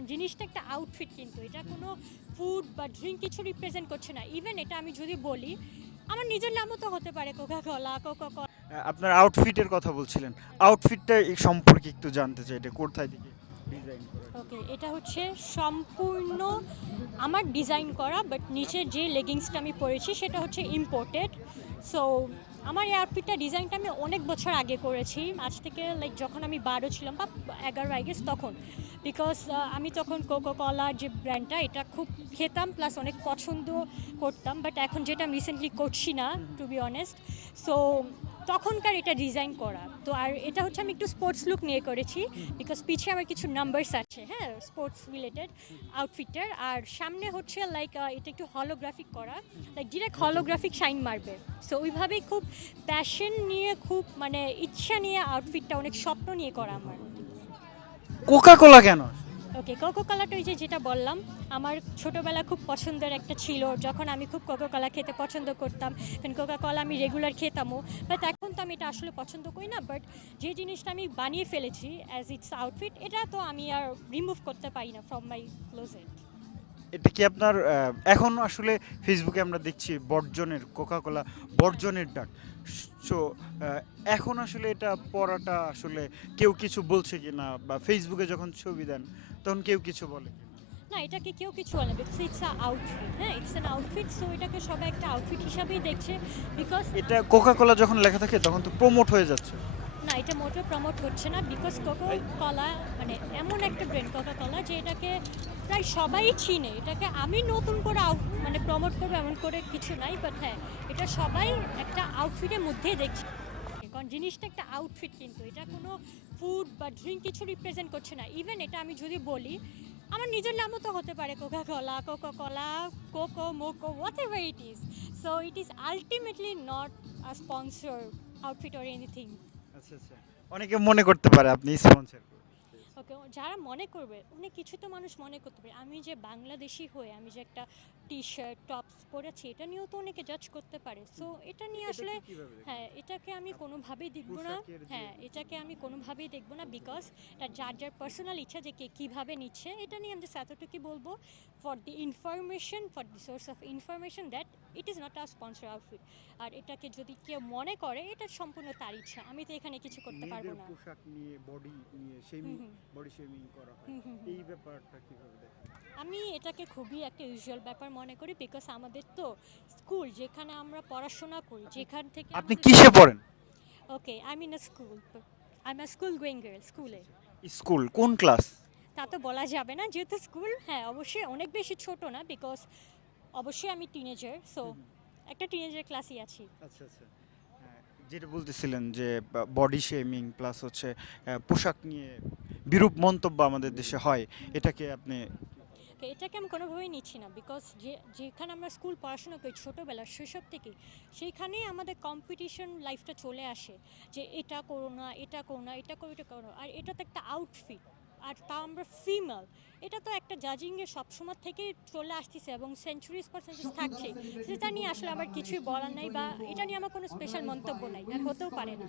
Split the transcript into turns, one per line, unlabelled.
কারণ জিনিসটা একটা আউটফিট কিন্তু। এটা কোনো ফুড বা ড্রিঙ্ক কিছু রিপ্রেজেন্ট করছে না। ইভেন এটা আমি যদি বলি, আমার নিজের নামও তো হতে পারে কোকা কলা কোকা কলা
আপনার আউটফিটের কথা বলছিলেন। আউটফিটটা এই সম্পর্কে একটু জানতে চাই, এটা কোথায় থেকে ডিজাইন
ওকে এটা হচ্ছে সম্পূর্ণ আমার ডিজাইন করা বাট নিচের যে লেগিংসটা আমি পরেছি, সেটা হচ্ছে ইম্পোর্টেড সো আমার এই আউটফিটটা ডিজাইনটা আমি অনেক বছর আগে করেছি। আজ থেকে লাইক যখন আমি বারো ছিলাম বা এগারো আই তখন। বিকজ আমি তখন কোকো কলার যে ব্র্যান্ডটা এটা খুব খেতাম প্লাস অনেক পছন্দ করতাম বাট এখন যেটা আমি রিসেন্টলি করছি না টু বি অনেস্ট সো তখনকার এটা ডিজাইন করা। তো আর এটা হচ্ছে আমি একটু স্পোর্টস লুক নিয়ে করেছি বিকজ পিছিয়ে আমার কিছু নাম্বারস আছে হ্যাঁ স্পোর্টস রিলেটেড আউটফিটের আর সামনে হচ্ছে লাইক এটা একটু হলোগ্রাফিক করা লাইক ডিরেক্ট হলোগ্রাফিক শাইন মারবে। সো ওইভাবেই খুব প্যাশন নিয়ে, খুব মানে ইচ্ছা নিয়ে আউটফিটটা অনেক স্বপ্ন নিয়ে করা আমার।
কোকা কোলা কেন?
ওকে কোকো কলাটা ওই যে যেটা বললাম, আমার ছোটোবেলা খুব পছন্দের একটা ছিল, যখন আমি খুব কোকো কলা খেতে পছন্দ করতাম কারণ কোকা কলা আমি রেগুলার খেতামও বাট এখন তো আমি এটা আসলে পছন্দ করি না বাট যে জিনিসটা আমি বানিয়ে ফেলেছি অ্যাজ ইটস আউটফিট এটা তো আমি আর রিমুভ করতে পারি না ফ্রম মাই ক্লোজেট
এটা কি আপনার এখন আসলে ফেসবুকে আমরা দেখছি বর্জনের কোকা কোলা বর্জনের ডাক। সো এখন আসলে এটা পড়াটা আসলে কেউ কিছু বলছে কি না বা ফেসবুকে যখন ছবি দেন তখন কেউ কিছু বলে
না এটাকে কেউ কিছু বলে ইটস আ আউটফিট হ্যাঁ? ইটস অ্যান আউটফিট সো এটাকে সবাই একটা আউটফিট হিসাবেই দেখছে বিকজ
এটা কোকা কোলা যখন লেখা থাকে তখন তো প্রমোট হয়ে যাচ্ছে।
না এটা মোটেও প্রমোট হচ্ছে না বিকজ কোকো কলা মানে এমন একটা ব্র্যান্ড কোকা কলা যে এটাকে প্রায় সবাই চিনে। এটাকে আমি নতুন করে আউট মানে প্রমোট করব এমন করে কিছু নাই বাট হ্যাঁ এটা সবাই একটা আউটফিটের মধ্যেই দেখছে। কারণ জিনিসটা একটা আউটফিট কিন্তু, এটা কোনো ফুড বা ড্রিঙ্ক কিছু রিপ্রেজেন্ট করছে না। ইভেন এটা আমি যদি বলি, আমার নিজের নামও তো হতে পারে কোকা কলা কোকো কলা কোকো মোকো whatever it is so it is ultimately not a sponsor outfit or anything
আচ্ছা আচ্ছা। অনেকে মনে করতে পারে আপনি স্পন্সর
যারা মনে করবে অনেক কিছু তো মানুষ মনে করতে পারে। আমি যে বাংলাদেশি হয়ে, আমি যে একটা টি শার্ট টপস পরেছি এটা নিয়েও তো অনেকে জাজ করতে পারে। সো এটা নিয়ে আসলে হ্যাঁ এটাকে আমি কোনোভাবেই দেখব না। হ্যাঁ এটাকে আমি কোনোভাবেই দেখব না বিকজ এটা যার যার পার্সোনাল ইচ্ছা যে কে কীভাবে নিচ্ছে এটা নিয়ে আমি just এতটুকু বলব। For the information for the source of information that it is not a sponsor outfit আর এটাকে যদি কেউ মনে করে এটা সম্পূর্ণ তার ইচ্ছা। আমি তো এখানে কিছু করতে পারব না।
পোশাক নিয়ে বডি নিয়ে
হুম।
বডি শেমিং করা হয়। এই ব্যাপারটা কীভাবে দেখেন?
আমি এটাকে খুবই একটা ইউজুয়াল ব্যাপার মনে করি বিকজ আমাদের তো স্কুল যেখানে আমরা পড়াশোনা করি যেখান থেকে
আপনি কিসে পড়েন?
Okay I mean a school I am a school going girl স্কুলে
স্কুল কোন ক্লাস
তা তো বলা যাবে না যেহেতু স্কুল হ্যাঁ অবশ্যই অনেক বেশি ছোট না বিকজ অবশ্যই আমি টিনেজার সো একটা টিনেজার ক্লাসই আছি।
আচ্ছা আচ্ছা। যেটা বলতেছিলেন যে বডি শেমিং প্লাস হচ্ছে পোশাক নিয়ে বিরূপ মন্তব্য আমাদের দেশে হয় এটাকে আপনি
তো এটাকে আমি কোনোভাবেই নিচ্ছি না বিকজ যে যেখানে আমরা স্কুল পড়াশোনা করি ছোটোবেলা শৈশব থেকে সেইখানেই আমাদের কম্পিটিশন লাইফটা চলে আসে যে এটা করো না এটা করো না এটা করো এটা করো আর এটা তো একটা আউটফিট আর তাও আমরা ফিমেল এটা তো একটা জাজিংয়ের সবসময় থেকে চলে আসতেছে এবং সেঞ্চুরিজ পার্সেন্টেজ থাকছে। সেটা নিয়ে আসলে আমার কিছুই বলার নাই বা এটা নিয়ে আমার কোনো স্পেশাল মন্তব্য নাই আর হতেও পারে না।